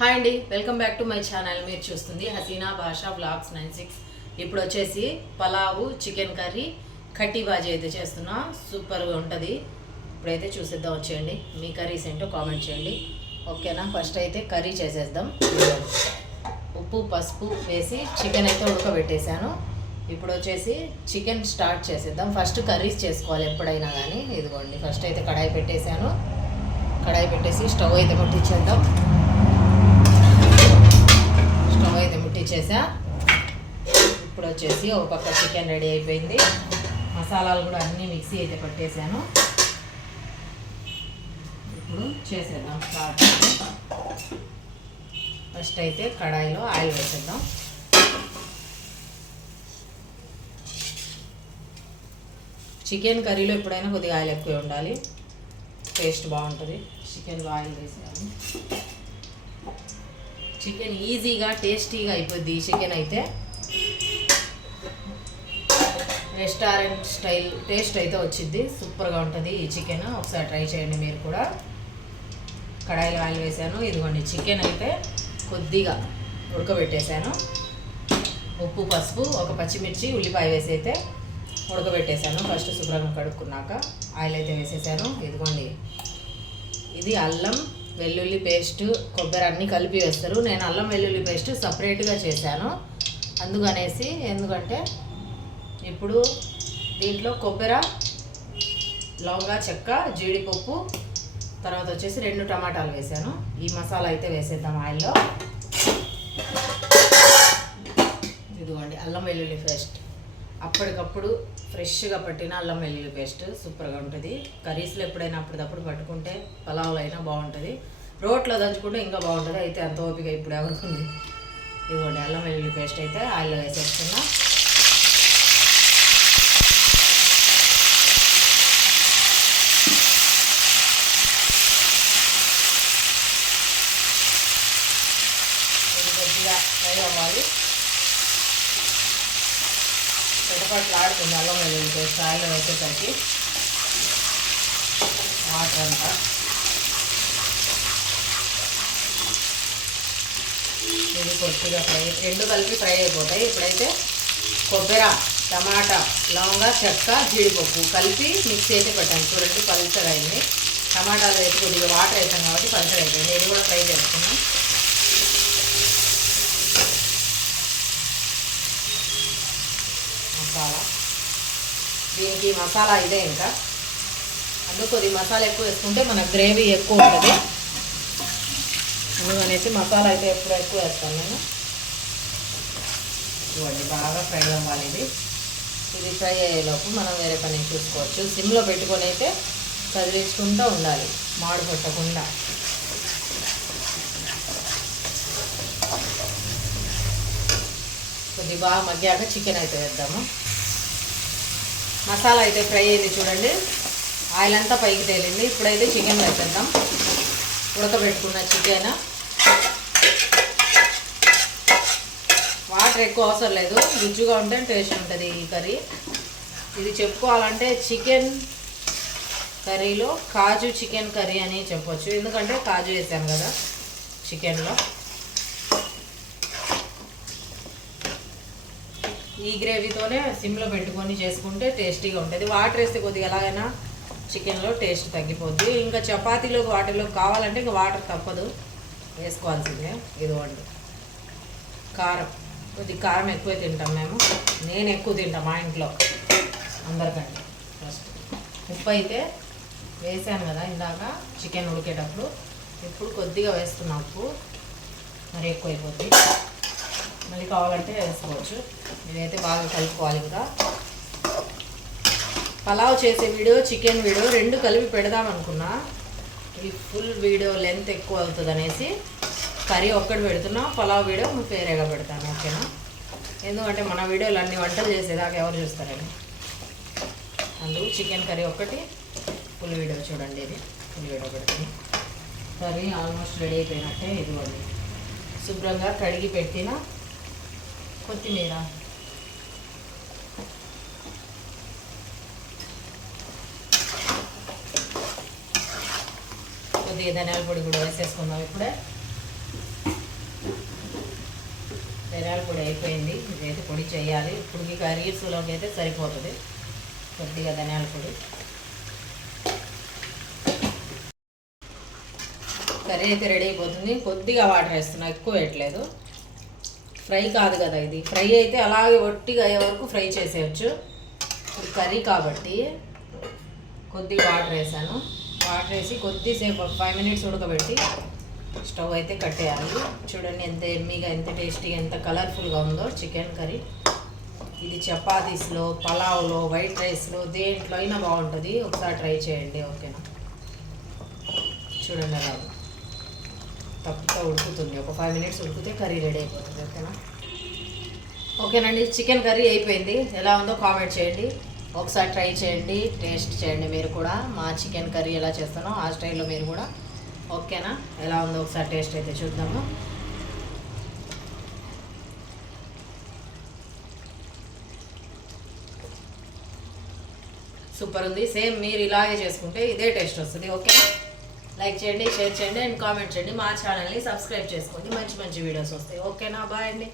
Hi అండి welcome back to my channel మీరు చూస్తుంది హసీనా భాషా బ్లాగ్స్ నైన్ సిక్స్ ఇప్పుడు వచ్చేసి పలావు చికెన్ కర్రీ కట్టి బాజీ అయితే చేస్తున్నా. సూపర్గా ఉంటుంది. ఇప్పుడైతే చూసేద్దాం వచ్చేయండి. మీ కర్రీస్ ఏంటో కామెంట్ చేయండి. ఓకేనా ఫస్ట్ అయితే కర్రీ చేసేద్దాం. ఉప్పు పసుపు వేసి చికెన్ అయితే ఉడకబెట్టేశాను. ఇప్పుడు వచ్చేసి చికెన్ స్టార్ట్ చేసేద్దాం. ఫస్ట్ కర్రీస్ చేసుకోవాలి ఎప్పుడైనా కానీ ఇదిగోండి ఫస్ట్ అయితే కడాయి పెట్టేశాను. కడాయి పెట్టేసి స్టవ్ అయితే కొట్టించేద్దాం. స్టవ్ ఇప్పుడు వచ్చేసి ఒక పక్క చికెన్ రెడీ అయిపోయింది. మసాలాలు కూడా అన్నీ మిక్సీ అయితే పట్టేశాను ఇప్పుడు చేసేద్దాం స్టార్ట్. ఫస్ట్ అయితే కడాయిలో ఆయిల్ వేసేద్దాం. చికెన్ కర్రీలో ఎప్పుడైనా కొద్దిగా ఆయిల్ ఎక్కువ ఉండాలి. టేస్ట్ బాగుంటుంది. చికెన్లో ఆయిల్ వేసేయాలి. చికెన్ ఈజీగా టేస్టీగా అయిపోద్ది ఈ చికెన్ అయితే. రెస్టారెంట్ స్టైల్ టేస్ట్ అయితే వచ్చింది సూపర్గా ఉంటుంది ఈ చికెన్ ఒకసారి ట్రై చేయండి మీరు కూడా. కడాయిలో ఆయిల్ వేసాను. ఇదిగోండి చికెన్ అయితే కొద్దిగా ఉడకబెట్టేశాను. ఉప్పు పసుపు ఒక పచ్చిమిర్చి ఉల్లిపాయ వేసి అయితే ఉడకబెట్టేశాను. ఫస్ట్ శుభ్రంగా కడుక్కున్నాక ఆయిల్ అయితే వేసేసాను. ఇదిగోండి ఇది అల్లం వెల్లుల్లి పేస్ట్ కొబ్బరి అన్నీ కలిపి వేస్తారు. నేను అల్లం వెల్లుల్లి పేస్ట్ సపరేట్గా చేశాను. అందుకనేసి ఎందుకంటే ఇప్పుడు దీంట్లో కొబ్బరి లవంగా చెక్క జీడిపప్పు తర్వాత వచ్చేసి రెండు టమాటాలు వేసాను ఈ మసాలా అయితే వేసేద్దాం ఆయిల్లో. ఇదిగోండి అల్లం వెల్లుల్లి పేస్ట్. అప్పటికప్పుడు ఫ్రెష్గా పట్టిన అల్లం వెల్లుల్లి పేస్ట్ సూపర్గా ఉంటుంది. కర్రీస్లో ఎప్పుడైనా అప్పటిదప్పుడు పట్టుకుంటే పలావులు అయినా బాగుంటుంది. రోట్లో దంచుకుంటే ఇంకా బాగుంటుంది. అయితే అంత ఓపిక ఇప్పుడు ఎవరికి ఉంది. ఇదిగోండి అల్లం వెల్లుల్లి పేస్ట్ అయితే ఆయిల్లో వేసేస్తున్నా ఇది కొద్దిగా ఫ్రై అవ్వాలి పెద్దపాట్లు ఆడుతుంది అల్లం వెల్లుల్లి పేస్ట్ వాటర్ అంతా. ఇది కొద్దిగా ఫ్రై రెండు కలిపి ఫ్రై అయిపోతాయి. ఇప్పుడైతే కొబ్బరి టమాటా లవంగా చెక్క జీడిపప్పు కలిపి మిక్స్ అయితే పెట్టాను. చూడండి పల్చగా అయింది టమాటాలు వేసి కొద్దిగా వాటర్ వేసాం కాబట్టి పల్చగా అయిపోయింది ఇది కూడా ఫ్రై చేసుకున్నాం మసాలా దీనికి మసాలా ఇదే ఇంకా. అందుకు కొద్ది మసాలా ఎక్కువ వేసుకుంటే మన గ్రేవీ ఎక్కువ ఉంటుంది. అందుకనేసి మసాలా అయితే ఎప్పుడు ఎక్కువ వేస్తాను నేను. ఇవ్వండి బాగా ఫ్రై అవ్వాలి ఇది. ఇది ఫ్రై అయ్యేలోపు మనం వేరే పని చూసుకోవచ్చు. సిమ్లో పెట్టుకొని అయితే కదిలించుకుంటూ ఉండాలి మాడు పెట్టకుండా కొద్ది బాగా మగ్గాక చికెన్ అయితే వేద్దాము. మసాలా అయితే ఫ్రై అయింది చూడండి. ఆయిల్ అంతా పైకి తేలింది. ఇప్పుడైతే చికెన్ వేసేద్దాం. ఉడకబెట్టుకున్న చికెన్. వాటర్ ఎక్కువ అవసరం లేదు. రుచిగా ఉంటే టేస్ట్ ఉంటుంది ఈ కర్రీ. ఇది చెప్పుకోవాలంటే చికెన్ కర్రీలో కాజు చికెన్ కర్రీ అని చెప్పొచ్చు. ఎందుకంటే కాజు వేసాను కదా చికెన్లో. ఈ గ్రేవీతోనే సిమ్లో పెట్టుకొని చేసుకుంటే టేస్టీగా ఉంటుంది. వాటర్ వేస్తే కొద్దిగా ఎలాగైనా చికెన్లో టేస్ట్ తగ్గిపోద్ది. ఇంకా చపాతీలో వాటిలో కావాలంటే ఇంకా వాటర్ తప్పదు. వేసుకోవాల్సిందే. ఇదిగోండి. కారం. కొద్దిగా కారం ఎక్కువ తింటాం మేము. నేను ఎక్కువ తింటాం మా ఇంట్లో. అందరికంటే. ఫస్ట్ ఉప్పు అయితే వేసాను కదా ఇందాక చికెన్ ఉడికేటప్పుడు. ఇప్పుడు కొద్దిగా వేస్తున్నాం ఉప్పు. మరి ఎక్కువ అయిపోతుంది మళ్ళీ కావాలంటే వేసుకోవచ్చు. ఇదైతే బాగా కలుపుకోవాలి కదా. పలావ్ చేసే వీడియో చికెన్ వీడియో రెండు కలిపి పెడదాం అనుకున్నా. ఇది ఫుల్ వీడియో లెంత్ ఎక్కువ అవుతుంది అనేసి కర్రీ ఒక్కటి పెడుతున్నా. పలావ్ వీడియో వేరేగా పెడతాను ఓకేనా? ఎందుకంటే మన వీడియోలు అన్ని వంటలు చేసేదాకా ఎవరు చూస్తారని అందుకు చికెన్ కర్రీ ఒక్కటి ఫుల్ వీడియో చూడండి ఇది. ఫుల్ వీడియో పెడుతుంది కర్రీ ఆల్మోస్ట్ రెడీ అయిపోయినట్టే ఇదిగోండి. శుభ్రంగా కడిగి పెట్టిన కొత్తిమీర కొద్దిగా ధనియాల పొడి కూడా వేసేసుకుందాం ఇప్పుడే. ధనియాల పొడి అయిపోయింది. ఇదైతే పొడి చేయాలి. ఇప్పుడు కర్రీస్లోకి అయితే సరిపోతుంది. కొద్దిగా ధనియాల పొడి. కర్రీ అయితే రెడీ అయిపోతుంది. కొద్దిగా వాటర్ వేస్తున్నా ఎక్కువ వేయట్లేదు. ఫ్రై కాదు కదా ఇది. ఫ్రై అయితే అలాగే ఒట్టిగా అయ్యే వరకు ఫ్రై చేసేయచ్చు. ఇప్పుడు కర్రీ కాబట్టి కొద్దిగా వాటర్ వేసాను. వాటర్ వేసి కొద్దిసేపు ఫైవ్ మినిట్స్ ఉడకబెట్టి స్టవ్ అయితే కట్టేయాలి. చూడండి ఎంత ఎమ్మీగా ఎంత టేస్టీగా ఎంత కలర్ఫుల్గా ఉందో చికెన్ కర్రీ. ఇది చపాతీస్లో పలావ్లో వైట్ రైస్లో దేంట్లో అయినా బాగుంటుంది. ఒకసారి ట్రై చేయండి ఓకేనా? చూడండి అలా ఉంది. తప్పుగా ఉడుకుతుంది. ఒక ఫైవ్ మినిట్స్ ఉడికితే కర్రీ రెడీ అయిపోతుంది ఓకేనా ఓకేనండి చికెన్ కర్రీ అయిపోయింది. ఎలా ఉందో కామెంట్ చేయండి. ఒకసారి ట్రై చేయండి టేస్ట్ చేయండి మీరు కూడా. మా చికెన్ కర్రీ ఎలా చేస్తానో ఆ స్టైల్లో మీరు కూడా. ఓకేనా ఎలా ఉందో ఒకసారి టేస్ట్ అయితే చూద్దాము. సూపర్ ఉంది. సేమ్ మీరు ఇలాగే చేసుకుంటే ఇదే టేస్ట్ వస్తుంది ఓకేనా లైక్ చేయండి షేర్ చేయండి అండ్ కామెంట్ చేయండి. మా ఛానల్ని సబ్స్క్రైబ్ చేసుకోండి. మంచి మంచి వీడియోస్ వస్తాయి. ఓకేనా బాయ్ అండి.